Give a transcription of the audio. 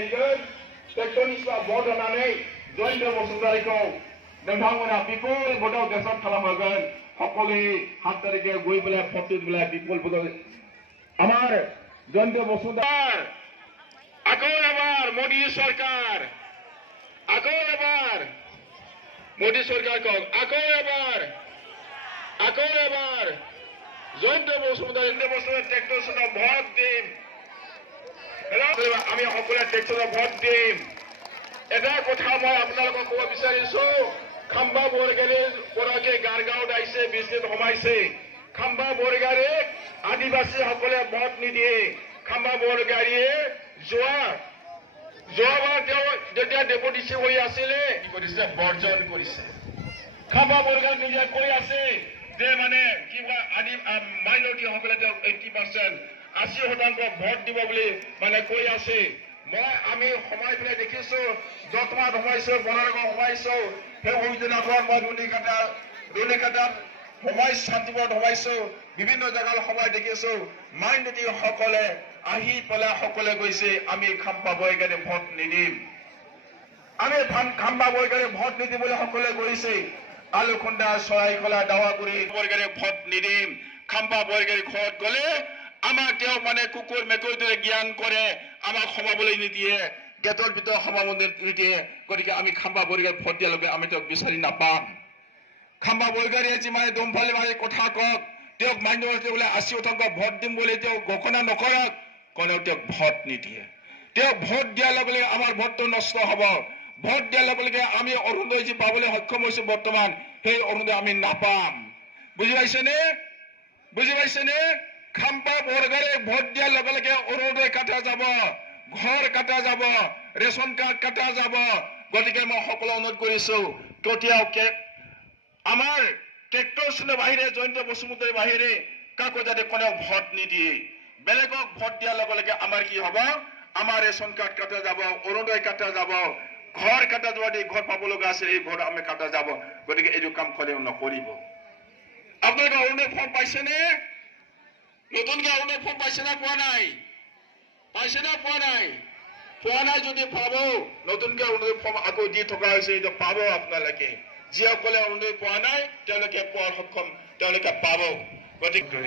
हैगोन ट्रेक्टरनिफ्राय भट होनानै जयन्त बसुमतारीखौ नोंथांमोना बिपुल भटआव देरहासार खालामहोगोन সকলে 7 তারিখে গৈ পেলাই ভোট দি পেলাই বিপুল ভোটত আমাৰ জয়ন্ত বসুমতাৰ আকৌ এবাৰ মোদী সৰকাৰ আকৌ এবাৰ মোদী সৰকাৰ কওক আকৌ এবাৰ জয়ন্ত বসুমতাৰী ট্ৰেক্টৰ চনত ভোট দিম আমি সকলোৱে ট্ৰেক্টৰত ভোট দিম এটা কথা মই আপোনালোকক ক'ব বিচাৰিছো খাম্বা বৰগাৰীৰ পৰাকে গাৰগাঁৱত আহিছে বিজনেছ সোমাইছে খাম্বা বৰগাৰীক আদিবাসীসকলে ভোট নিদিয়ে খাম্বা বৰগাৰীয়ে যোৱাবাৰ তেওঁ যেতিয়া ডেপুটি চিফ হৈ আছিলে কি কৰিছে বৰ্জন কৰিছে খাম্বা বৰগাৰী নিজে কৈ আছে যে মানে কিবা আদি মাইনৰিটিসকলে তেওঁ 80% 80% ভোট দিব বুলি মানে কৈ আছে মই আমি সময় পেলাই দেখিছো যতমাত সোমাইছো বনাৰগাঁও সোমাইছো সেই অভিযানত মই ৰুণিকাটাত সময় শান্তিপুৰত সোমাইছো বিভিন্ন জেগাত সময় দেখিছো মাইনৰিটিসকলে আহি পেলাই সকলে কৈছে আমি খাম্বা বৰগাৰী ভোট নিদিম আমি খাম্বা বৰগাৰী ভোট নিদিবলৈ সকলে কৈছে আলুখুন্দা চৰাইখলা দাৱাগুৰি বৰগাৰী ভোট নিদিম খাম্বা বৰগাৰী ঘৰত গলে আমাক তেওঁ মানে কুকুৰ মেকুৰীৰ দৰে জ্ঞান কৰে আমাক সোমাবলৈ নিদিয়ে গেটৰ ভিতৰত সোমাব নিদিয়ে গতিকে আমি খাম্বা বৰগাৰী ভোট দিয়ালৈকে আমি তেওঁক বিচাৰি নাপাম খাম্বা বৰগাৰীয়ে যিমানে দমফালি মাৰি কথা কওক তেওঁক মাইনৰিটি বোলে 80% ভোট দিম বুলি তেওঁ ঘোষণা নকৰক কোনেও তেওঁক ভোট নিদিয়ে তেওঁক ভোট দিয়াৰ লগে লগে আমাৰ ভোটটো নষ্ট হ'ব ভোট দিয়াৰ লগে লগে আমি অৰুণোদয় যি পাবলৈ সক্ষম হৈছো বৰ্তমান সেই অৰুণোদয় আমি নাপাম বুজি পাইছেনে খাম্বা বৰগাৰী ভোট দিয়াৰ লগে লগে অৰুণোদয় কাটা যাব ঘৰ কাটা যাব ৰেশন কাৰ্ড কাটা যাব গতিকে মই সকলো অনুৰোধ কৰিছো কেতিয়াও আমাৰ ট্ৰেক্টৰ চনৰ বাহিৰে জয়ন্ত বসুমতাৰীৰ বাহিৰে কাকো যাতে কোনেও ভোট নিদিয়ে বেলেগক ভোট দিয়াৰ লগে লগে আমাৰ কি হ'ব আমাৰ ৰেশন কাৰ্ড কাটা যাব অৰুণোদয় কাটা যাব ঘৰ কাটা যাব ঘৰ পাব লগা আছে এই ঘৰ আমি কাটা যাব গতিকে এইটো কাম কোনেও নকৰিব আপোনালোকে অৰুণোদয় ফৰ্ম পাইছেনে নতুনকে অৰুণোদয় ফৰ্ম পাইছে না পোৱা নাই যদি পাব নতুনকে অৰুণোদয় ফৰ্ম আকৌ দি থকা হৈছে এইটো পাব আপোনালোকে যিসকলে অৰুণোদয় পোৱা নাই তেওঁলোকে পোৱাৰ সক্ষম তেওঁলোকে পাব গতিকে